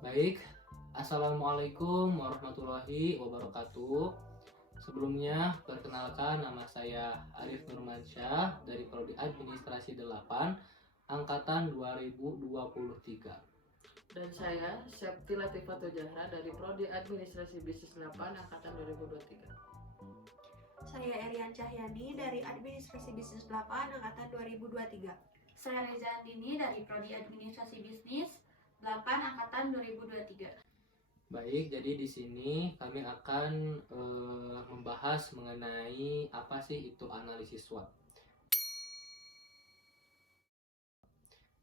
Baik, Assalamualaikum warahmatullahi wabarakatuh. Sebelumnya, perkenalkan nama saya Arif Nurmansyah dari Prodi Administrasi 8, Angkatan 2023. Dan saya, Septi Latifatul Zahra dari Prodi Administrasi Bisnis 8 Angkatan 2023. Saya Erian Cahyani dari Administrasi Bisnis 8 Angkatan 2023. Saya Reza Andini dari Prodi Administrasi Bisnis 8 Angkatan 2023. Baik, jadi di sini kami akan membahas mengenai apa sih itu analisis SWOT.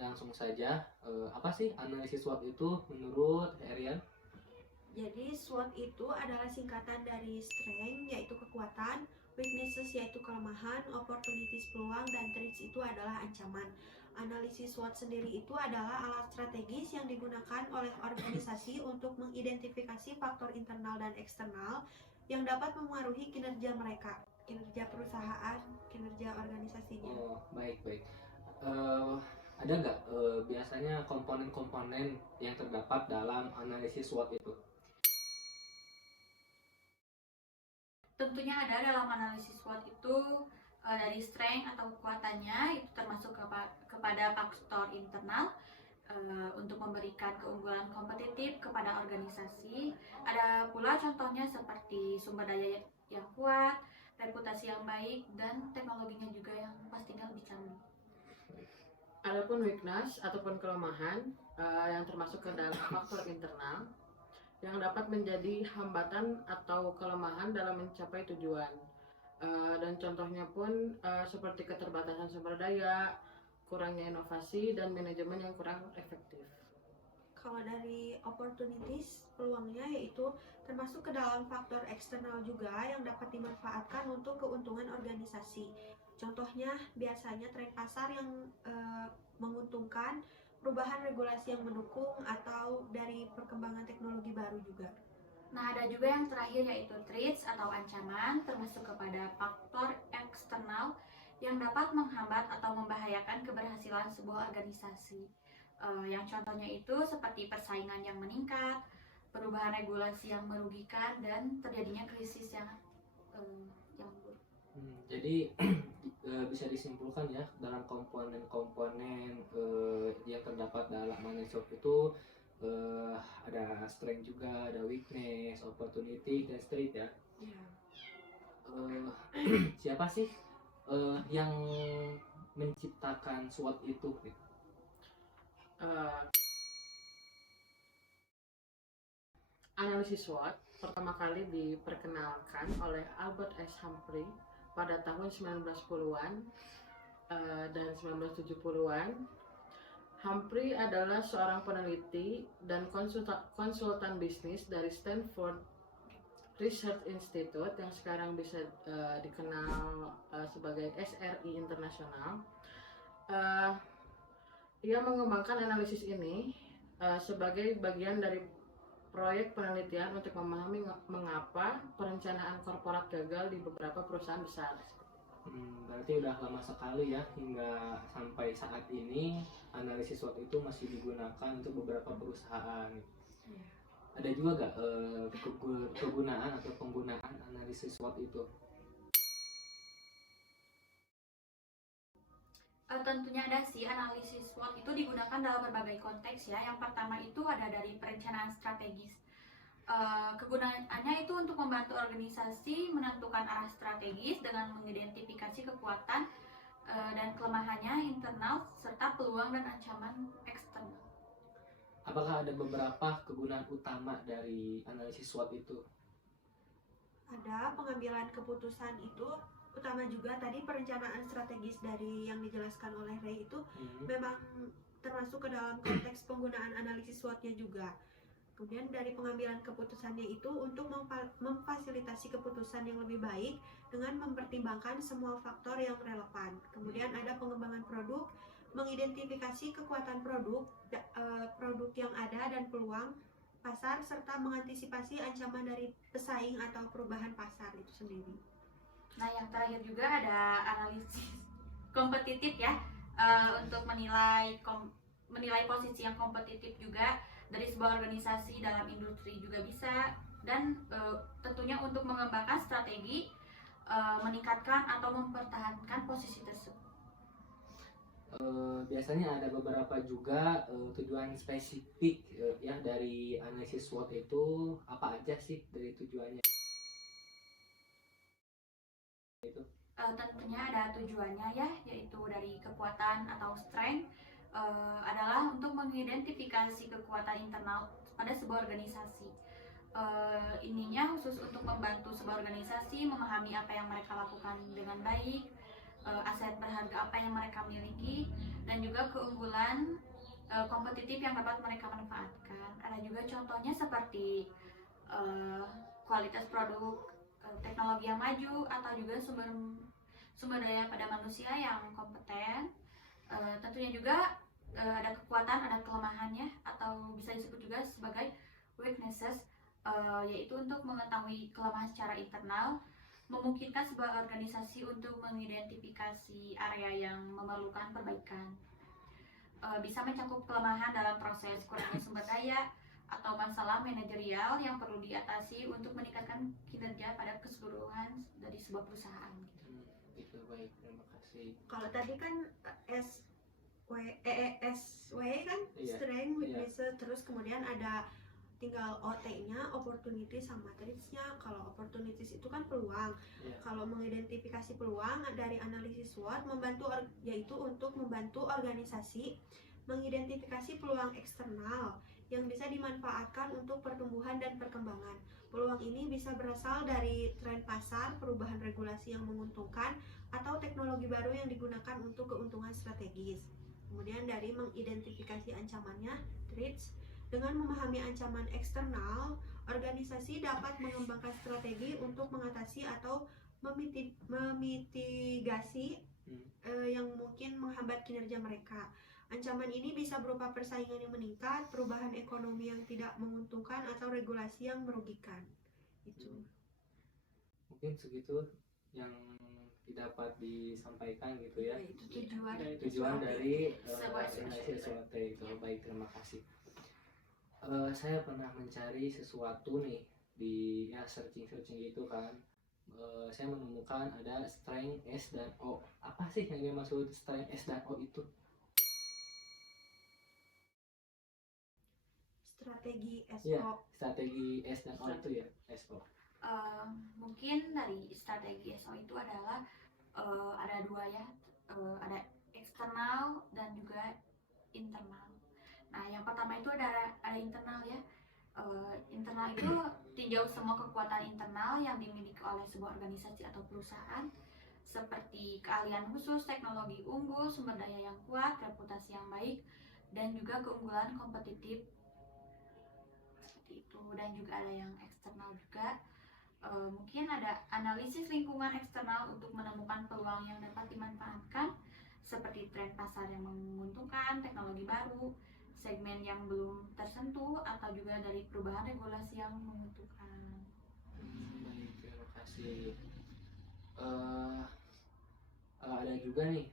Langsung saja, apa sih analisis SWOT itu menurut Erian? Jadi SWOT itu adalah singkatan dari strength yaitu kekuatan, weaknesses yaitu kelemahan, opportunities peluang, dan threats itu adalah ancaman. Analisis SWOT sendiri itu adalah alat strategis yang digunakan oleh organisasi untuk mengidentifikasi faktor internal dan eksternal yang dapat mempengaruhi kinerja mereka, kinerja perusahaan, kinerja organisasinya. Oh, baik. Ada nggak biasanya komponen-komponen yang terdapat dalam analisis SWOT itu? Tentunya ada dalam analisis SWOT itu dari strength atau kekuatannya itu termasuk kepada faktor internal untuk memberikan keunggulan kompetitif kepada organisasi. Ada pula contohnya seperti sumber daya yang kuat, reputasi yang baik, dan teknologinya juga yang pastinya lebih canggih. Adapun weakness ataupun kelemahan yang termasuk ke dalam faktor internal yang dapat menjadi hambatan atau kelemahan dalam mencapai tujuan. Dan contohnya pun seperti keterbatasan sumber daya, kurangnya inovasi, dan manajemen yang kurang efektif. Kalau dari opportunities, peluangnya yaitu termasuk ke dalam faktor eksternal juga yang dapat dimanfaatkan untuk keuntungan organisasi. Contohnya biasanya tren pasar yang menguntungkan, perubahan regulasi yang mendukung, atau dari perkembangan teknologi baru juga. Nah, ada juga yang terakhir yaitu threats atau ancaman, termasuk kepada faktor eksternal yang dapat menghambat atau membahayakan keberhasilan sebuah organisasi. Yang contohnya itu seperti persaingan yang meningkat, perubahan regulasi yang merugikan, dan terjadinya krisis yang buruk. Jadi bisa disimpulkan ya dalam komponen-komponen yang terdapat dalam analisis SWOT itu ada strength juga, ada weakness, opportunity, dan threat ya. Siapa sih yang menciptakan SWOT itu? Analisis SWOT pertama kali diperkenalkan oleh Albert S. Humphrey pada tahun 1910-an dan 1970-an. Humphrey adalah seorang peneliti dan konsultan bisnis dari Stanford Research Institute yang sekarang bisa dikenal sebagai SRI International. Ia mengembangkan analisis ini sebagai bagian dari proyek penelitian untuk memahami mengapa perencanaan korporat gagal di beberapa perusahaan besar. Berarti udah lama sekali ya, hingga sampai saat ini analisis SWOT itu masih digunakan untuk beberapa perusahaan. Ada juga gak kegunaan atau penggunaan analisis SWOT itu? Tentunya ada sih. Analisis SWOT itu digunakan dalam berbagai konteks ya. Yang pertama itu ada dari perencanaan strategis. Kegunaannya itu untuk membantu organisasi menentukan arah strategis dengan mengidentifikasi kekuatan dan kelemahannya internal serta peluang dan ancaman eksternal. Apakah ada beberapa kegunaan utama dari analisis SWOT itu? Ada pengambilan keputusan itu utama juga. Tadi perencanaan strategis dari yang dijelaskan oleh Ray itu memang termasuk ke dalam konteks penggunaan analisis SWOT-nya juga. Kemudian dari pengambilan keputusannya itu untuk memfasilitasi keputusan yang lebih baik dengan mempertimbangkan semua faktor yang relevan. Kemudian ada pengembangan produk, mengidentifikasi kekuatan produk yang ada dan peluang pasar, serta mengantisipasi ancaman dari pesaing atau perubahan pasar itu sendiri. Nah, yang terakhir juga ada analisis kompetitif ya, untuk menilai posisi yang kompetitif juga dari sebuah organisasi dalam industri juga bisa, dan tentunya untuk mengembangkan strategi meningkatkan atau mempertahankan posisi tersebut. Biasanya ada beberapa juga tujuan spesifik ya dari analisis SWOT itu. Apa aja sih dari tujuannya itu? Tentunya ada tujuannya ya, yaitu dari kekuatan atau strength adalah untuk mengidentifikasi kekuatan internal pada sebuah organisasi. Ininya khusus untuk membantu sebuah organisasi memahami apa yang mereka lakukan dengan baik, aset berharga apa yang mereka miliki, dan juga keunggulan kompetitif yang dapat mereka manfaatkan. Ada juga contohnya seperti kualitas produk, teknologi yang maju, atau juga sumber daya pada manusia yang kompeten. Tentunya juga ada kekuatan, ada kelemahannya, atau bisa disebut juga sebagai weaknesses, yaitu untuk mengetahui kelemahan secara internal, memungkinkan sebuah organisasi untuk mengidentifikasi area yang memerlukan perbaikan. Bisa mencakup kelemahan dalam proses kurangnya sumber daya atau masalah manajerial yang perlu diatasi untuk meningkatkan kinerja pada keseluruhan dari sebuah perusahaan. Itu baik, terima kasih. Kalau tadi kan SW kan Iya. strength, weaknesses, terus kemudian ada tinggal OT-nya, opportunity sama threats-nya. Kalau opportunities itu kan peluang. Iya. Kalau mengidentifikasi peluang dari analisis SWOT yaitu untuk membantu organisasi mengidentifikasi peluang eksternal yang bisa dimanfaatkan untuk pertumbuhan dan perkembangan. Peluang ini bisa berasal dari tren pasar, perubahan regulasi yang menguntungkan, atau teknologi baru yang digunakan untuk keuntungan strategis. Kemudian dari mengidentifikasi ancamannya, threats. Dengan memahami ancaman eksternal, organisasi dapat mengembangkan strategi untuk mengatasi atau memitigasi yang mungkin menghambat kinerja mereka. Ancaman ini bisa berupa persaingan yang meningkat, perubahan ekonomi yang tidak menguntungkan, atau regulasi yang merugikan. Itu. Mungkin segitu yang dapat disampaikan gitu ya. Itu tujuan dari sebuah analisis SWOT itu. Baik, terima kasih. Saya pernah mencari sesuatu nih di searching gitu kan. Saya menemukan ada strength S dan O. Apa sih yang dimaksud strength S dan O itu? Strategi SO. Ya, strategi S dan O itu ya, SO. Mungkin dari strategi SO itu adalah ada dua ya, ada eksternal dan juga internal. Nah, yang pertama itu ada internal ya. Internal itu tinjau semua kekuatan internal yang dimiliki oleh sebuah organisasi atau perusahaan, seperti keahlian khusus, teknologi unggul, sumber daya yang kuat, reputasi yang baik, dan juga keunggulan kompetitif seperti itu. Dan juga ada yang eksternal juga. Mungkin ada analisis lingkungan eksternal untuk menemukan peluang yang dapat dimanfaatkan, seperti tren pasar yang menguntungkan, teknologi baru, segmen yang belum tersentuh, atau juga dari perubahan regulasi yang menguntungkan. Baik, terima kasih. Ada juga nih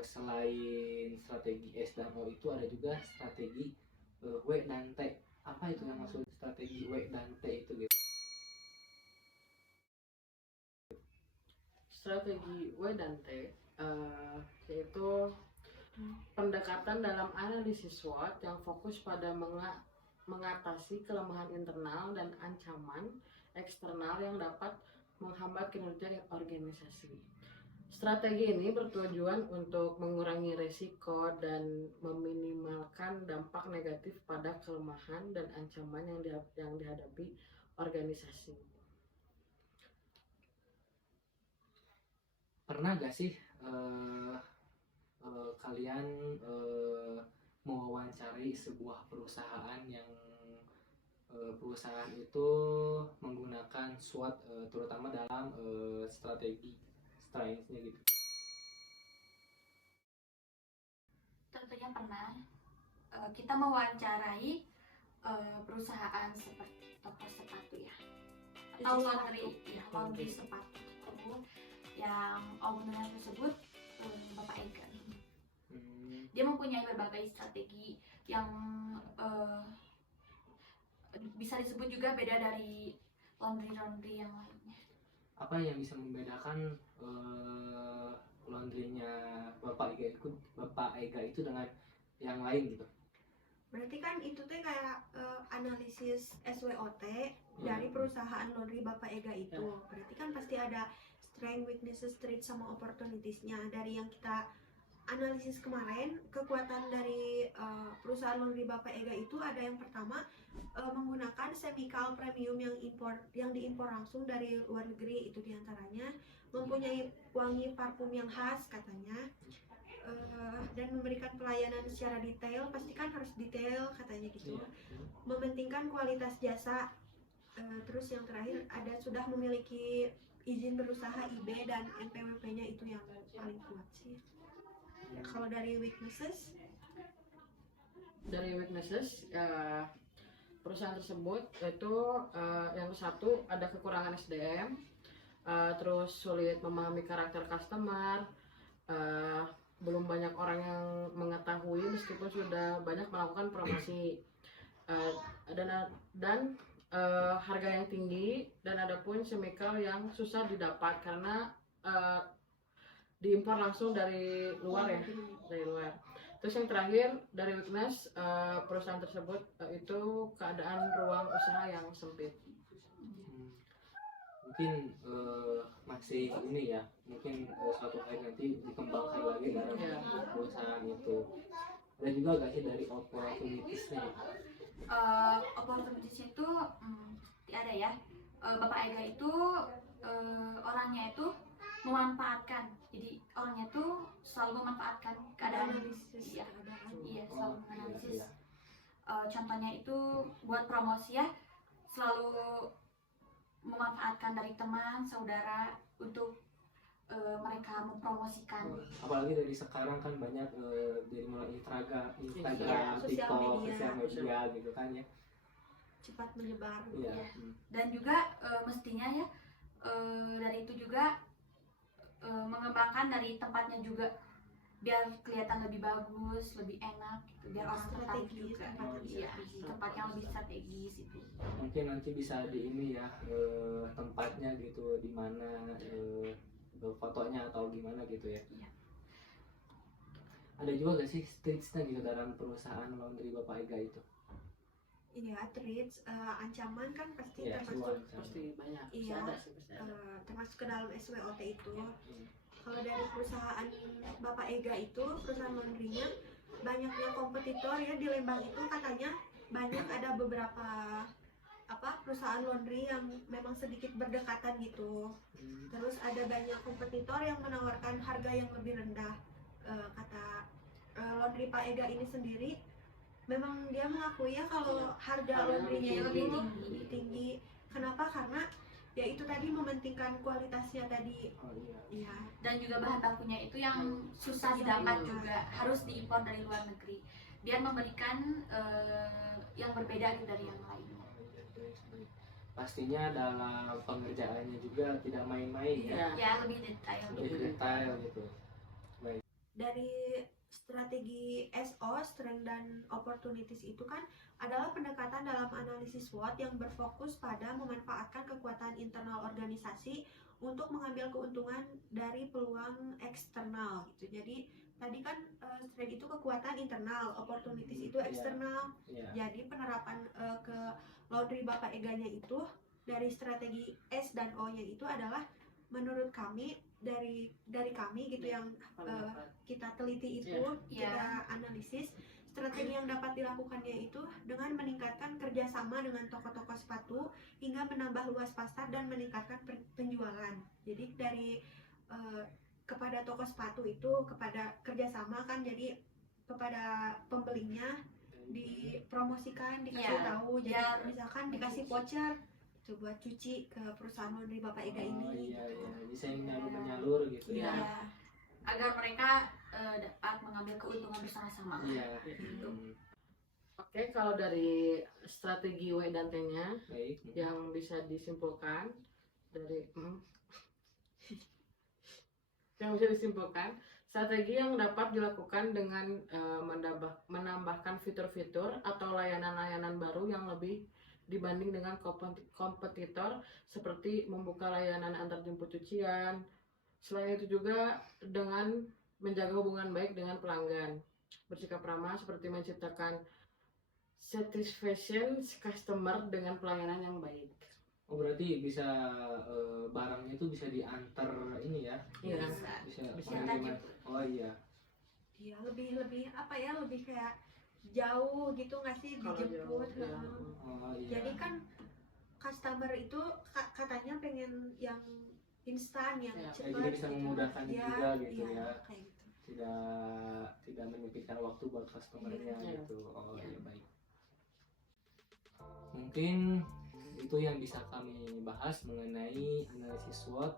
selain strategi S dan O itu ada juga strategi W dan T. Apa itu yang maksud strategi W dan T itu gitu? Strategi W dan T yaitu pendekatan dalam analisis SWOT yang fokus pada mengatasi kelemahan internal dan ancaman eksternal yang dapat menghambat kinerja organisasi. Strategi ini bertujuan untuk mengurangi risiko dan meminimalkan dampak negatif pada kelemahan dan ancaman yang dihadapi organisasi. Pernah gak sih kalian mewawancari sebuah perusahaan yang perusahaan itu menggunakan SWOT terutama dalam strategi strength-nya gitu? Tentunya pernah. Kita mewawancarai perusahaan seperti toko sepatu ya, atau laundry sepatu yang owner tersebut Bapak Ega. Dia mempunyai berbagai strategi yang bisa disebut juga beda dari laundry yang lainnya. Apa yang bisa membedakan laundrynya Bapak Ega itu dengan yang lain gitu? Berarti kan itu tuh kayak analisis SWOT dari perusahaan laundry Bapak Ega itu. Berarti kan pasti ada strength, weaknesses, strength sama opportunities-nya. Dari yang kita analisis kemarin, kekuatan dari perusahaan laundry Bapak Ega itu ada yang pertama menggunakan chemical premium yang diimpor langsung dari luar negeri, itu diantaranya mempunyai wangi parfum yang khas katanya, dan memberikan pelayanan secara detail, pastikan harus detail katanya gitu, mementingkan kualitas jasa, terus yang terakhir ada sudah memiliki izin berusaha IB dan NPWP-nya, itu yang paling kuat sih. Kalau dari weaknesses, perusahaan tersebut itu yang satu ada kekurangan SDM, terus sulit memahami karakter customer, belum banyak orang yang mengetahui meskipun sudah banyak melakukan promosi, dan harga yang tinggi, dan ada pun chemical yang susah didapat karena diimpor langsung dari luar ya, dari luar. Terus yang terakhir dari weakness perusahaan tersebut itu keadaan ruang usaha yang sempit. Mungkin masih ini ya, mungkin suatu hari nanti dikembangkan lagi dalam perusahaan itu. Ada juga gak sih dari opportunities-nya? Opportunities itu ada ya. Bapak Ega itu orangnya itu memanfaatkan, jadi orangnya tuh selalu memanfaatkan keadaan. Iya, selalu menganalisis. Contohnya itu buat promosi ya, selalu memanfaatkan dari teman, saudara untuk mereka mempromosikan. Apalagi dari sekarang kan banyak dari mulai Instagram, sosial TikTok, media gitu kan ya, cepat menyebar. Ya. Dan juga mestinya ya dari itu juga mengembangkan dari tempatnya juga biar kelihatan lebih bagus, lebih enak gitu, biar orang tertarik juga. Tempat yang lebih strategis itu. Mungkin nanti bisa di ini ya, tempatnya gitu, di mana fotonya atau gimana gitu ya. Iya. Ada juga gak sih streetsnya gitu dalam perusahaan laundry Bapak Ega itu? Iya, treats, ancaman kan pasti Ya, termasuk, Pasti banyak. iya, Pasti ada. termasuk ke dalam SWOT itu. Kalau dari perusahaan Bapak Ega itu, perusahaan laundrynya banyaknya kompetitor ya di Lembang itu, katanya banyak ada beberapa perusahaan laundry yang memang sedikit berdekatan gitu. Terus ada banyak kompetitor yang menawarkan harga yang lebih rendah. Kata laundry Pak Ega ini sendiri, memang dia mengakui ya kalau harga laundrynya lebih itu tinggi. lebih tinggi. Kenapa? Karena ya itu tadi mementingkan kualitasnya tadi. Iya. Dan juga bahan bakunya itu yang susah didapat juga, harus diimpor dari luar negeri biar memberikan yang berbeda dari yang lainnya. Pastinya dalam pengerjaannya juga tidak main-main ya, Ya, lebih detail. lebih detail gitu. Dari strategi SO, strength dan opportunities itu kan adalah pendekatan dalam analisis SWOT yang berfokus pada memanfaatkan kekuatan internal organisasi untuk mengambil keuntungan dari peluang eksternal gitu. Jadi tadi kan strength itu kekuatan internal, opportunities itu eksternal. Jadi penerapan ke laundry Bapak Eganya itu dari strategi S dan O-nya itu adalah menurut kami dari kami gitu yang kita teliti itu, kita analisis, strategi yang dapat dilakukannya itu dengan meningkatkan kerjasama dengan toko-toko sepatu hingga menambah luas pasar dan meningkatkan penjualan. Jadi dari kepada toko sepatu itu kepada kerjasama kan, jadi kepada pembelinya dipromosikan, dikasih tahu, jadi misalkan dikasih voucher itu buat cuci ke perusahaan laundry Bapak Ega ini. Iya, bisa menyalur gitu ya. Agar mereka dapat mengambil keuntungan bersama-sama. Iya. Oke, kalau dari strategi W dan T-nya Baik. yang bisa disimpulkan dari strategi yang dapat dilakukan dengan menambahkan fitur-fitur atau layanan-layanan baru yang lebih dibanding dengan kompetitor seperti membuka layanan antar jemput cucian. Selain itu juga dengan menjaga hubungan baik dengan pelanggan, bersikap ramah seperti menciptakan satisfaction customer dengan pelayanan yang baik. Oh berarti bisa barangnya itu bisa diantar ini ya? Iya. Bisa Bisa pengiriman. Oh iya. Iya, lebih apa ya, lebih kayak jauh gitu nggak sih Kalau dijemput. jauh, ya. Oh iya. Jadi kan customer itu katanya pengen yang instan, yang Ya, cepat jadi bisa gitu. memudahkan Iya, juga gitu iya, ya. kayak gitu. Tidak menyempitkan waktu buat customernya Iya. gitu. Oh Iya. iya baik. Mungkin itu yang bisa kami bahas mengenai analisis SWOT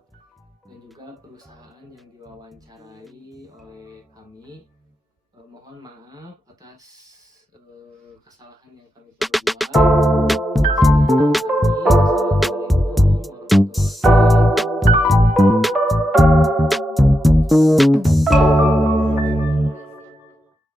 dan juga perusahaan yang diwawancarai oleh kami. Mohon maaf atas kesalahan yang kami perbuat. Assalamualaikum warahmatullahi wabarakatuh.